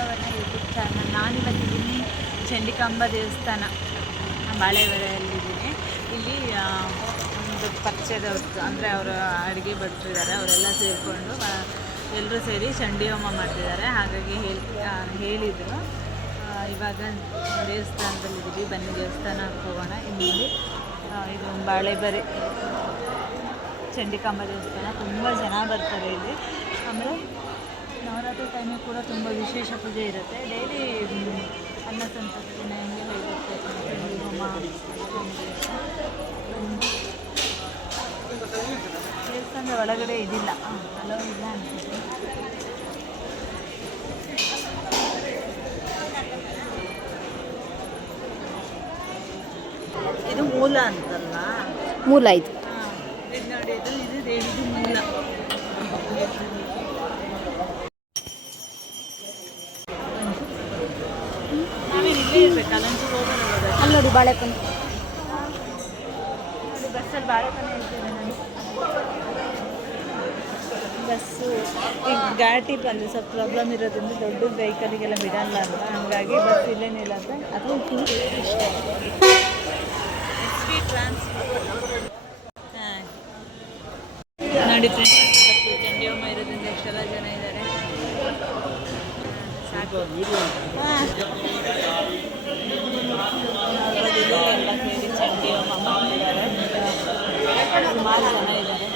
ಮೂಲವನ YouTube channel. ನಾನಿವತ್ತಿದ್ದೀನಿ ಚಂಡಿಕಾಂಬ ದೇವಸ್ಥಾನ ಬಾಳೆಹೊಳೆಯಲ್ಲಿದ್ದೀನಿ. ಇಲ್ಲಿ ಒಂದು ಪರಿಚಯದವ್ರು ಅಂದರೆ ಅವರು ಅಡುಗೆ ಭಟ್ರಿದ್ದಾರೆ, ಅವರೆಲ್ಲ ಸೇರಿಕೊಂಡು ಎಲ್ಲರೂ ಸೇರಿ ಚಂಡಿ ಹೋಮ ಮಾಡ್ತಿದ್ದಾರೆ. ಹಾಗಾಗಿ ಹೇಳಿದರು ಇವಾಗ ದೇವಸ್ಥಾನದಲ್ಲಿದ್ದೀವಿ, ಬನ್ನಿ ದೇವಸ್ಥಾನಕ್ಕೆ ಹೋಗೋಣ. ಇಲ್ಲಿ ಇದು ಬಾಳೆಬರಿ ಚಂಡಿಕಾಂಬ ದೇವಸ್ಥಾನ, ತುಂಬ ಜನ ಬರ್ತಾರೆ ಇಲ್ಲಿ. ಆಮೇಲೆ ನವರಾತ್ರಿ ಟೈಮಿಗೆ ಕೂಡ ತುಂಬ ವಿಶೇಷ ಪೂಜೆ ಇರುತ್ತೆ. ಡೈಲಿ ಅನ್ನ ಸಂತರ್ಪಣೆ ಹಿಂಗೆಲ್ಲ ಇರುತ್ತೆ. ಚಂಡಿ ಹೋಮ ದೇವಸ್ಥಾನದ ಒಳಗಡೆ ಇದಿಲ್ಲ, ಅಲೋ ಇಲ್ಲ ಅನ್ಸುತ್ತೆ. ಇದು ಮೂಲ ಅಂತಲ್ಲ, ಮೂಲ ಇದು. ಇದು ನೋಡಿ, ಇದು ದೇವಿದು ಮೂಲ. ನಾವೇನು ಇಲ್ಲೇ ಇರ್ಬೇಕಲ್ಲ, ಒಂಚೂರು ಹೋಗೋದು. ಅಲ್ಲಿ ನೋಡಿ ಬಾಳೆಪನ್, ಬಸ್ಸಲ್ಲಿ ಬಾಳೆಪನೆ ಇರ್ತೇವೆ ನಾನು. ಬಸ್ಸು ಈಗ ಘಾಟಿ ಬಂದು ಸ್ವಲ್ಪ ಪ್ರಾಬ್ಲಮ್ ಇರೋದ್ರಿಂದ ದೊಡ್ಡ ವೆಹಿಕಲಿಗೆಲ್ಲ ಬಿಡಲ್ಲ ಅಲ್ವಾ, ಹಾಗಾಗಿ ಬಸ್ ಇಲ್ಲೇ ನಿಲ್ಲತ್ತೆ. ಅಥವಾ ಇಷ್ಟ ನೋಡಿ ಫ್ರೆಂಡ್ಸ್, ಚಂಡಿ ಹೋಮ ಇರೋದ್ರಿಂದ ಎಷ್ಟೆಲ್ಲ ಜನ ಇದ್ದಾರೆ. ಸಾಕು ಎಲ್ಲ ಸೇರಿ ಚಂಡಿ ಹೋಮ ಮಾಡ್ತಿದ್ದಾರೆ. ಸುಮಾರು ಜನ ಇದ್ದಾರೆ.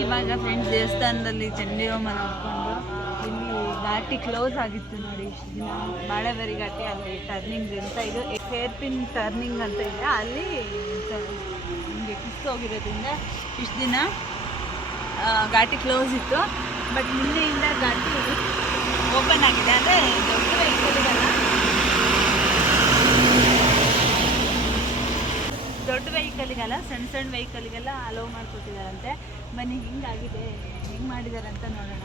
ಇವಾಗ ಫ್ರೆಂಡ್ಸ್ ದೇವಸ್ಥಾನದಲ್ಲಿ ಚಂಡಿ ಹೋಮ ನೋಡಿಕೊಂಡು, ಇಲ್ಲಿ ಘಾಟಿ ಕ್ಲೋಸ್ ಆಗಿತ್ತು ನೋಡಿ ಇಷ್ಟು ದಿನ. ಬಾಳೆಬರಿ ಘಾಟಿ ಅಲ್ಲಿ ಟರ್ನಿಂಗ್ ಅಂತ, ಇದು ಹೇರ್ ಪಿನ್ ಟರ್ನಿಂಗ್ ಅಂತ ಇದೆ. ಅಲ್ಲಿ ನಿಮಗೆ ಕಿಸ್ತೋಗಿರೋದ್ರಿಂದ ಇಷ್ಟು ದಿನ ಘಾಟಿ ಕ್ಲೋಸ್ ಇತ್ತು. ಬಟ್ ನಿನ್ನೆಯಿಂದ ಘಾಟಿ ಓಪನ್ ಆಗಿದೆ. ಅಂದರೆ ದೊಡ್ಡ ವೆಹಿಕಲ್ಗೆಲ್ಲ ಸಣ್ಣ ಸಣ್ಣ ವೆಹಿಕಲ್ಗೆಲ್ಲ ಅಲೋ ಮಾಡಿಕೊಟ್ಟಿದ್ದಾರಂತೆ. ಬನ್ನಿ ಹಿಂಗಾಗಿದೆ, ಹೆಂಗೆ ಮಾಡಿದ್ದಾರೆ ಅಂತ ನೋಡೋಣ.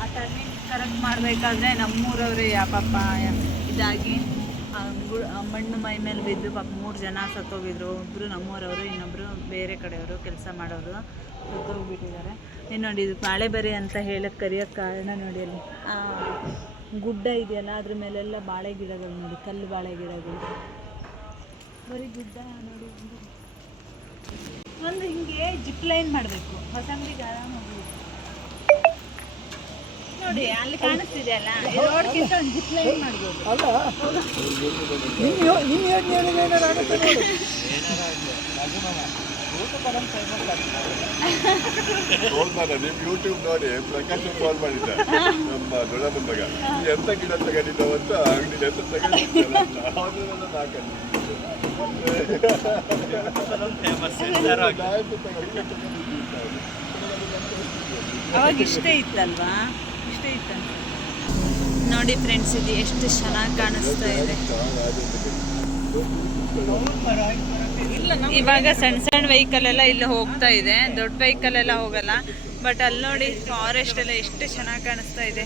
ಆ ಟರ್ನಿಂಗ್ ಕರೆಕ್ಟ್ ಮಾಡಬೇಕಾದ್ರೆ ನಮ್ಮೂರವ್ರೆ ಪಾಪ ಇದಾಗಿ ಮಣ್ಣು ಮೈ ಮೇಲೆ ಬಿದ್ದು ಪಾಪ 3 ಜನ ಸತ್ತೋಗಿದ್ರು. ಒಬ್ಬರು ನಮ್ಮೂರವರು, ಇನ್ನೊಬ್ಬರು ಬೇರೆ ಕಡೆಯವರು ಕೆಲಸ ಮಾಡೋರು ಸತ್ತೋಗ್ಬಿಟ್ಟಿದ್ದಾರೆ. ಇನ್ನು ನೋಡಿ, ಇದು ಬಾಳೆಬರಿ ಅಂತ ಹೇಳಕ್ಕೆ ಕರೆಯೋಕ್ಕೆ ಕಾರಣ ನೋಡಿ, ಅಲ್ಲಿ ಗುಡ್ಡ ಇದೆಯಲ್ಲ ಅದ್ರ ಮೇಲೆಲ್ಲ ಬಾಳೆ ಗಿಡಗಳು ನೋಡಿ, ಕಲ್ಲು ಬಾಳೆ ಗಿಡಗಳು. ಬರೀ ಗುಡ್ಡ ನೋಡಿ. ಒಂದು ಹಿಂಗೆ ಜಿಪ್ ಲೈನ್ ಮಾಡಬೇಕು, ಹೊಸಂಗಡಿಗೆ ಆರಾಮ ಹೋಗ್ಬೇಕು ನೋಡಿ. ಅಲ್ಲಿ ಕಾಣಿಸ್ತಿದೆ ಅಲ್ಲ, ರೋಡ್ಗಿಂತ ಒಂದು ಜಿಪ್ ಲೈನ್ ಮಾಡ್ಬೋದು. ನಿಮ್ ಯೂಟ್ಯೂಬ್ ನೋಡಿ ಪ್ರಕಾಶ್ ಕಾಲ್ ಮಾಡಿದ್ದ, ನಮ್ಮ ದೊಡ್ಡಮ್ಮನ ಮಗ ಎಂತ ಗಿಡ ತಗೊಂಡಿದ್ದಾವ ಅಂತ ಅಂಗಡಿ ಎಂತ ತಗೊಂಡಿದ್ದಲ್ಲ. ಅವಾಗ ಇಷ್ಟೇ ಇತ್ತಲ್ವಾ, ಇಷ್ಟೇ ಇತ್ತಂತ ನೋಡಿ ಫ್ರೆಂಡ್ಸ್. ಇದು ಎಷ್ಟು ಚೆನ್ನಾಗಿ ಕಾಣಿಸ್ತಾ ಇದೆ. ಇವಾಗ ಸಣ್ಣ ಸಣ್ಣ ವೆಹಿಕಲ್ ಎಲ್ಲ ಇಲ್ಲಿ ಹೋಗ್ತಾ ಇದೆ, ದೊಡ್ಡ ವೆಹಿಕಲ್ ಎಲ್ಲ ಹೋಗಲ್ಲ. ಬಟ್ ಅಲ್ಲಿ ನೋಡಿ ಫಾರೆಸ್ಟ್ ಎಲ್ಲ ಎಷ್ಟು ಚೆನ್ನಾಗಿ ಕಾಣಿಸ್ತಾ ಇದೆ.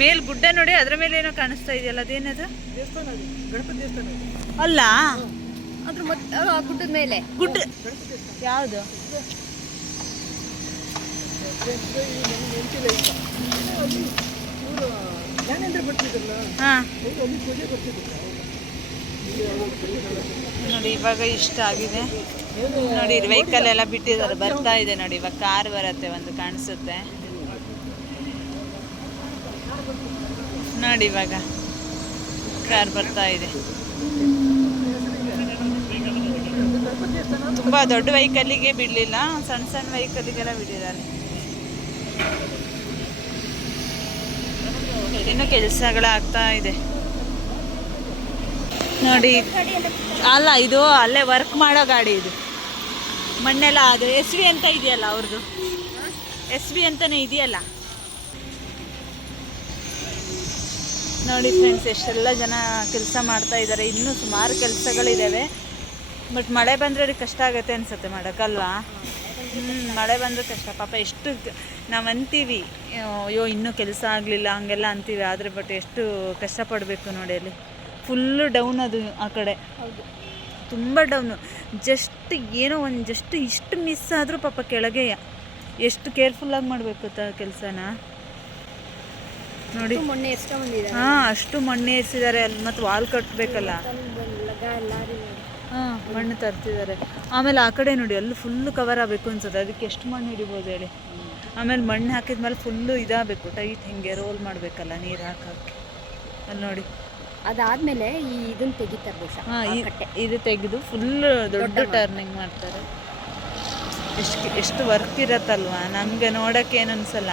ಮೇಲ್ ಗುಡ್ಡ ನೋಡಿ, ಅದ್ರ ಮೇಲೆ ಏನೋ ಕಾಣಿಸ್ತಾ ಇದೆಯಲ್ಲ, ಅದೇನದು? ಅಲ್ಲ, ಅದ್ರ ಗುಡ್ಡದ ಮೇಲೆ ಗುಡ್ಡ ಯಾವುದು? ಹಾಂ ನೋಡಿ ಇವಾಗ ಇಷ್ಟ ಆಗಿದೆ ನೋಡಿ ವೆಹಿಕಲ್ ಎಲ್ಲ ಬಿಟ್ಟಿದ್ದಾರೆ ಬರ್ತಾ ಇದೆ ನೋಡಿ ಇವಾಗ ಕಾರ್ ಬರುತ್ತೆ ಒಂದು ಕಾಣಿಸುತ್ತೆ ನೋಡಿ ಇವಾಗ ಕಾರ್ ಬರ್ತಾ ಇದೆ ತುಂಬ ದೊಡ್ಡ ವೆಹಿಕಲ್ಲಿಗೆ ಬಿಡಲಿಲ್ಲ ಸಣ್ಣ ಸಣ್ಣ ವೆಹಿಕಲ್ಲಿಗೆಲ್ಲ ಬಿಟ್ಟಿದ್ದಾರೆ ಇನ್ನು ಕೆಲಸಗಳಾಗ್ತಾ ಇದೆ ನೋಡಿ ಅಲ್ಲ ಇದು ಅಲ್ಲೇ ವರ್ಕ್ ಮಾಡೋ ಗಾಡಿ ಇದು ಮಣ್ಣೆಲ್ಲ ಅದು ಎಸ್ ವಿ ಅಂತ ಇದೆಯಲ್ಲ ಅವ್ರದ್ದು ಎಸ್ ವಿ ಅಂತಲೇ ಇದೆಯಲ್ಲ ನೋಡಿ ಫ್ರೆಂಡ್ಸ್ ಎಷ್ಟೆಲ್ಲ ಜನ ಕೆಲಸ ಮಾಡ್ತಾ ಇದ್ದಾರೆ ಇನ್ನೂ ಸುಮಾರು ಕೆಲಸಗಳಿದ್ದಾವೆ ಬಟ್ ಮಳೆ ಬಂದರೆ ಅವ್ರಿಗೆ ಕಷ್ಟ ಆಗುತ್ತೆ ಅನ್ಸುತ್ತೆ ಮಾಡೋಕ್ಕಲ್ವಾ ಮಳೆ ಬಂದರೆ ಕಷ್ಟ ಪಾಪ ಎಷ್ಟು ನಾವು ಅಂತೀವಿ ಅಯ್ಯೋ ಇನ್ನೂ ಕೆಲಸ ಆಗಲಿಲ್ಲ ಹಂಗೆಲ್ಲ ಅಂತೀವಿ ಆದರೆ ಬಟ್ ಎಷ್ಟು ಕಷ್ಟಪಡಬೇಕು ನೋಡಿ ಅಲ್ಲಿ ಫುಲ್ಲು ಡೌನ್ ಅದು ಆ ಕಡೆ ತುಂಬ ಡೌನು ಜಸ್ಟ್ ಏನೋ ಒಂದು ಜಸ್ಟ್ ಇಷ್ಟು ಮಿಸ್ ಆದರೂ ಪಾಪ ಕೆಳಗೆ ಎಷ್ಟು ಕೇರ್ಫುಲ್ಲಾಗಿ ಮಾಡಬೇಕು ಕೆಲಸನ ನೋಡಿ ಹಾಂ ಅಷ್ಟು ಮಣ್ಣು ಏರಿಸಿದ್ದಾರೆ ಅಲ್ಲಿ ಮತ್ತು ವಾಲ್ ಕಟ್ಟಬೇಕಲ್ಲ ಹಾಂ ಮಣ್ಣು ತರ್ತಿದ್ದಾರೆ ಆಮೇಲೆ ಆ ಕಡೆ ನೋಡಿ ಅಲ್ಲಿ ಫುಲ್ಲು ಕವರ್ ಆಗಬೇಕು ಅನ್ಸುತ್ತೆ ಅದಕ್ಕೆ ಎಷ್ಟು ಮಣ್ಣು ಹಿಡಿಬೋದು ಹೇಳಿ ಆಮೇಲೆ ಮಣ್ಣು ಹಾಕಿದ್ಮೇಲೆ ಫುಲ್ಲು ಇದಾಗಬೇಕು ಟೈಟ್ ಹಿಂಗೆ ರೋಲ್ ಮಾಡಬೇಕಲ್ಲ ನೀರು ಹಾಕೋಕ್ಕೆ ಅಲ್ಲಿ ನೋಡಿ ಅದಾದ್ಮೇಲೆ ಈ ಇದನ್ನ ತೆಗಿತಾರೆ ಹಾಂ ಇದು ತೆಗೆದು ಫುಲ್ ದೊಡ್ಡ ಟರ್ನಿಂಗ್ ಮಾಡ್ತಾರೆ ಎಷ್ಟು ವರ್ಕ್ ಇರತ್ತಲ್ವಾ ನಮಗೆ ನೋಡೋಕ್ಕೆ ಏನು ಅನ್ಸಲ್ಲ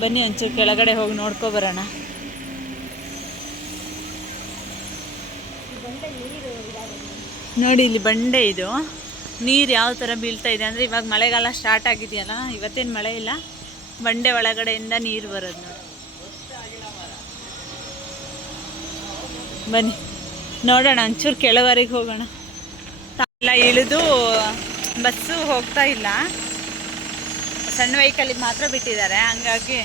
ಬನ್ನಿ ಒಂಚೂರು ಕೆಳಗಡೆ ಹೋಗಿ ನೋಡ್ಕೊಬರೋಣ ನೋಡಿ ಇಲ್ಲಿ ಬಂಡೆ ಇದು ನೀರು ಯಾವ ಥರ ಬೀಳ್ತಾ ಇದೆ ಅಂದರೆ ಇವಾಗ ಮಳೆಗಾಲ ಸ್ಟಾರ್ಟ್ ಆಗಿದೆಯಲ್ಲ ಇವತ್ತೇನು ಮಳೆ ಇಲ್ಲ ಬಂಡೆ ಒಳಗಡೆಯಿಂದ ನೀರು ಬರೋದು ನೋಡಿ ಬನ್ನಿ ನೋಡೋಣ ಒಂಚೂರು ಕೆಳವರೆಗೆ ಹೋಗೋಣ ಎಲ್ಲ ಇಳಿದು ಬಸ್ಸು ಹೋಗ್ತಾ ಇಲ್ಲ ಸಣ್ಣ ವೆಹಿಕಲಿಗೆ ಮಾತ್ರ ಬಿಟ್ಟಿದ್ದಾರೆ ಹಂಗಾಗಿ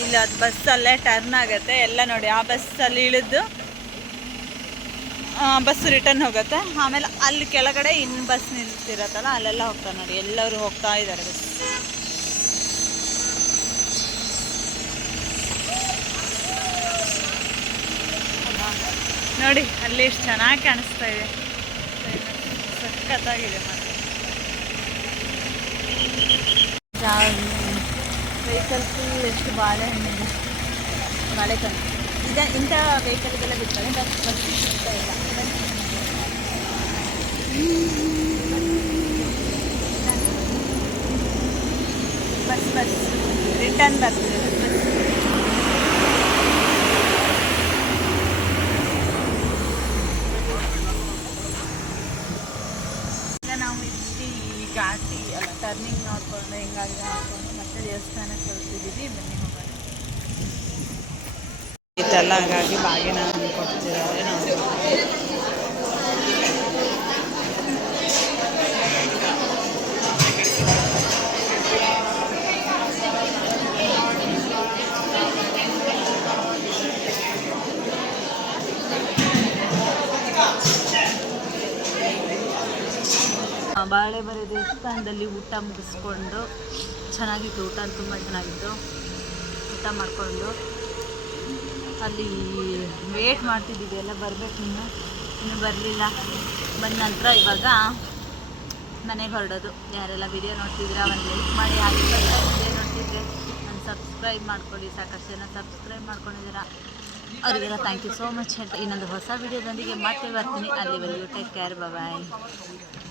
ಇಲ್ಲ ಅದು ಬಸ್ಸಲ್ಲೇ ಟರ್ನ್ ಆಗುತ್ತೆ ಎಲ್ಲ ನೋಡಿ ಆ ಬಸ್ಸಲ್ಲಿ ಇಳಿದು ಬಸ್ ರಿಟರ್ನ್ ಹೋಗುತ್ತೆ ಆಮೇಲೆ ಅಲ್ಲಿ ಕೆಳಗಡೆ ಇನ್ನು ಬಸ್ ನಿಲ್ತಿರತ್ತಲ್ಲ ಅಲ್ಲೆಲ್ಲ ಹೋಗ್ತಾರೆ ನೋಡಿ ಎಲ್ಲರೂ ಹೋಗ್ತಾ ಇದ್ದಾರೆ ಬಸ್ ನೋಡಿ ಅಲ್ಲಿ ಎಷ್ಟು ಚೆನ್ನಾಗಿ ಕಾಣಿಸ್ತಾ ಇದೆ ಸಖತ್ತಾಗಿದೆ ಮತ್ತೆ ವೆಹಿಕಲ್ ಫುಲ್ ಎಷ್ಟು ಬಾಳೆಹಣ್ಣಿದೆ ಬಾಳೆಕಣ್ಣು ಇಂಥ ವೆಹಿಕಲ್ಗೆಲ್ಲ ಬಿಡ್ತಾರೆ ಬಸ್ ಸಿಗ್ತಾ ಇಲ್ಲ ಬಸ್ ರಿಟರ್ನ್ ಬರ್ತದೆ ಈಗ ನಾವು ಇಲ್ಲಿ ಘಾಟಿ ಅಲ್ಲ ಟರ್ನಿಂಗ್ ನೋಡ್ಕೊಂಡು ಹಿಂಗಾಗಿ ನೋಡ್ಕೊಂಡು ಮತ್ತೆ ದೇವಸ್ಥಾನಕ್ಕೆ ಹೋಗ್ತಿದ್ದೀವಿ ಬನ್ನಿ ಹೋಗೋಣ ಇದೆಲ್ಲ ಹಾಗಾಗಿ ಬಾಗಿನ ಕೊಡ್ತಿದ್ದಾರೆ ನೋಡಿ ಬಾಳೆಬರೆ ದೇವಸ್ಥಾನದಲ್ಲಿ ಊಟ ಮುಗಿಸ್ಕೊಂಡು ಚೆನ್ನಾಗಿತ್ತು ಊಟ ತುಂಬ ಚೆನ್ನಾಗಿತ್ತು ಊಟ ಮಾಡಿಕೊಂಡು ಅಲ್ಲಿ ವೇಟ್ ಮಾಡ್ತಿದ್ದೀವಿ ಎಲ್ಲ ಬರಬೇಕು ಇನ್ನೂ ಬರಲಿಲ್ಲ ಬಂದ ನಂತರ ಇವಾಗ ಮನೆಗೆ ಹೊರಡೋದು ಯಾರೆಲ್ಲ ವಿಡಿಯೋ ನೋಡ್ತಿದ್ದೀರಾ ಒಂದು ಲೈಕ್ ಮಾಡಿ ಹಾಗೆ ವಿಡಿಯೋ ನೋಡ್ತಿದ್ರೆ ನಾನು ಸಬ್ಸ್ಕ್ರೈಬ್ ಮಾಡ್ಕೊಳ್ಳಿ ಸಾಕಷ್ಟು ಜನ ಸಬ್ಸ್ಕ್ರೈಬ್ ಮಾಡ್ಕೊಂಡಿದ್ದೀರಾ ಅವರಿಗೆಲ್ಲ ಥ್ಯಾಂಕ್ ಯು ಸೋ ಮಚ್ ಹೇಳ್ತಾ ಇನ್ನೊಂದು ಹೊಸ ವಿಡಿಯೋದೊಂದಿಗೆ ಮತ್ತೆ ಬರ್ತೀನಿ ಅಲ್ಲಿವರೆಗೂ ಟೇಕ್ ಕೇರ್ ಬಾಯ್